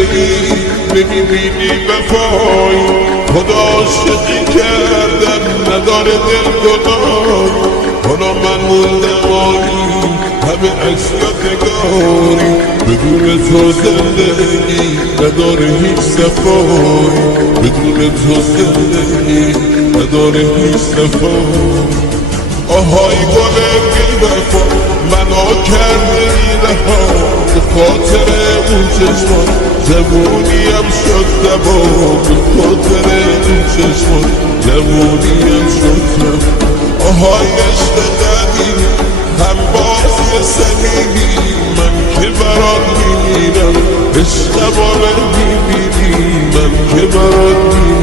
ای نمیبینی وفای خدا عاشقی کردم نداره دل گناه حالا من موندمایی همه اشیا نگاری بدون تو زندگی نداره هیچ صفایی بدون تو زندگی نداره هیچ صفایی آهای گل بی وفا منو کرده ای رها به خاطر اون چشمان جوونیم شد زبان به خاطر اون چشمان جوونیم شد زبان آهای عشق قدیمی هم بازی صمیمی من که برات میمیرم عشق ما میبینی من که برات میمیرم